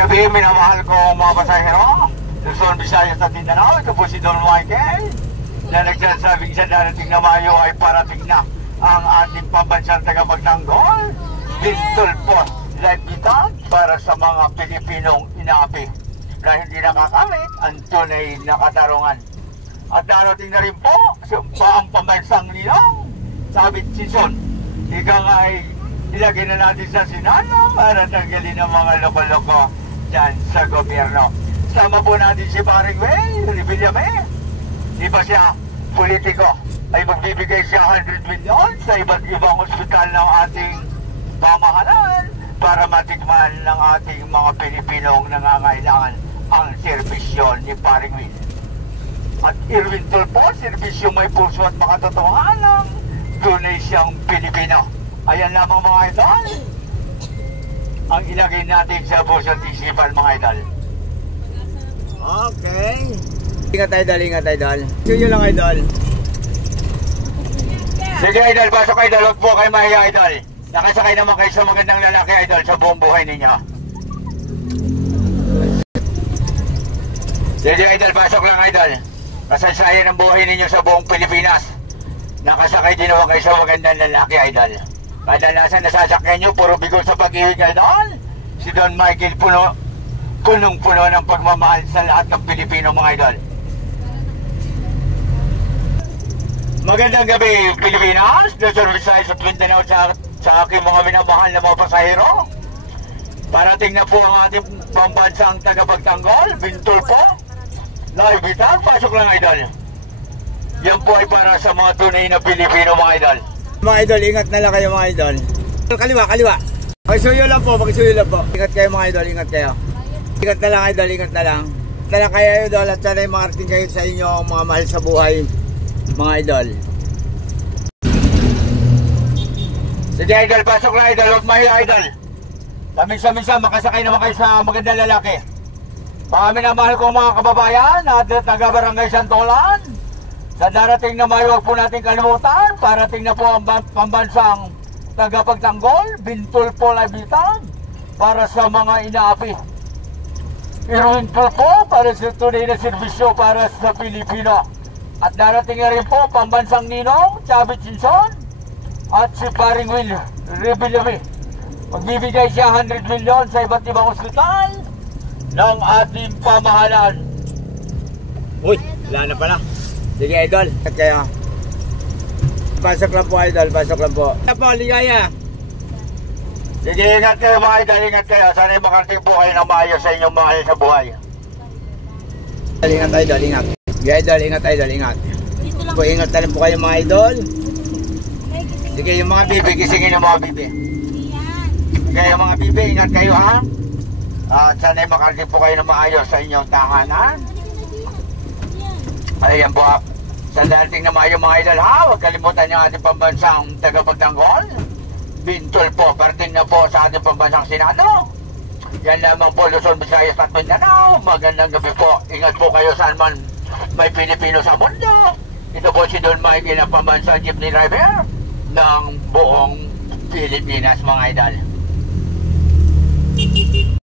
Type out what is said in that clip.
gabi, minamahal ko mga pasahero. Luzon, Visayas at Mindanao. Ito po si Don Michael na nagsasabing sa darating na Mayo ay parating na ang ating pambansang tagapagtanggol. Bintol po, live bitag para sa mga Pilipinong inaapi na hindi nakakamit ang tunay na katarungan. At darating na rin po ang pambansang ninong sabit season. Ika nga ay ilagay na natin sa Senado para tanggalin ang mga loko-loko dyan sa gobyerno. Sama po natin si Paring Will Revillame. Di ba siya politiko? Ay magbibigay siya 100 million sa iba't ibang ospital ng ating pamahalaan para matikman ng ating mga Pilipinong nangangailangan ang serbisyo ni Paring Will. At Irwin Tulfo, serbisyo may puso at makatotohanan, tunay siyang Pilipino. Ayan lamang mga idol ang ilagay natin sa pusat isipan mga idol. Okay. Ingat idol, ingat idol. Sige lang idol. Sige idol, pasok idol. Huwag po kayo mahiya idol. Nakasakay naman kayo sa magandang lalaki idol sa buong buhay ninyo. Sige idol, pasok lang idol. Kasasaya ng buhay ninyo sa buong Pilipinas. Nakasakay din naman kayo sa magandang lalaki idol. Kadalasan nasasakyan nyo, puro bigo sa pag-ibig idol. Si Don Michael punong-puno ng pagmamahal sa lahat ng Pilipino mga idol. Magandang gabi Pilipinas, Luzon, Visayas at Mindanao sa aking mga minamahal na mga pasahero. Parating na po ang ating pambansang tagapagtanggol, Bintol po. Live bitag, pasok lang idol. Yan po ay para sa mga tunay na Pilipino mga idol. Mga idol, ingat na lang kayo mga idol. Kaliwa, kaliwa. Pakisuyo lang po, pakisuyo lang po. Ingat kayo mga idol, ingat kayo. Ingat na lang idol, ingat na lang. Ingat na lang kayo idol at sana'y makarating kayo sa inyo ang mga mahal sa buhay mga idol. Sige idol, pasok lang idol, huwag mahiya idol. Minsan-minsan makasakay naman kayo sa magandang lalaki. Mga minamahal ko mga kababayan at taga-barangay Santolan. Sa darating na Mayo, huwag po natin kalimutan. Parating na po ang pambansang tagapagtanggol, Bintol po Labitang, para sa mga inaapi. Irwin po para sa tunay na serbisyo para sa Pilipino. At darating na rin po pambansang ninong, Chavit Sinson, at si Paring Will Revillame. Magbibigay siya 100 million sa iba't ibang ospital ng ating pamahalaan. Uy, wala na pala. Sige idol, ingat kayo. Pasok lang po idol, pasok lang po. Ingat po, ligaya. Sige, ingat kayo mga idol, ingat kayo. Sana'y makarating po kayo ng maayos sa inyong mahal sa buhay. Ingat idol, ingat. Sige idol, ingat idol, ingat. Po, ingat na rin po kayo mga idol. Sige, yung mga bibi, gisingin yung mga bibi. Kaya mga bibi, ingat kayo ha. At sana'y makarating po kayo ng maayos sa inyong tahanan. Ayan po, sa darating na Mayo mga idol ha, huwag kalimutan yung ating pambansang tagapagtanggol. Bintol po, parating na po sa ating pambansang Senado. Yan lamang po, Luzon, Visayas at Mindanao. Magandang gabi po, ingat po kayo saan man may Pilipino sa mundo. Ito po si Don Michael, ang pambansang jeepney driver ng buong Pilipinas mga idol.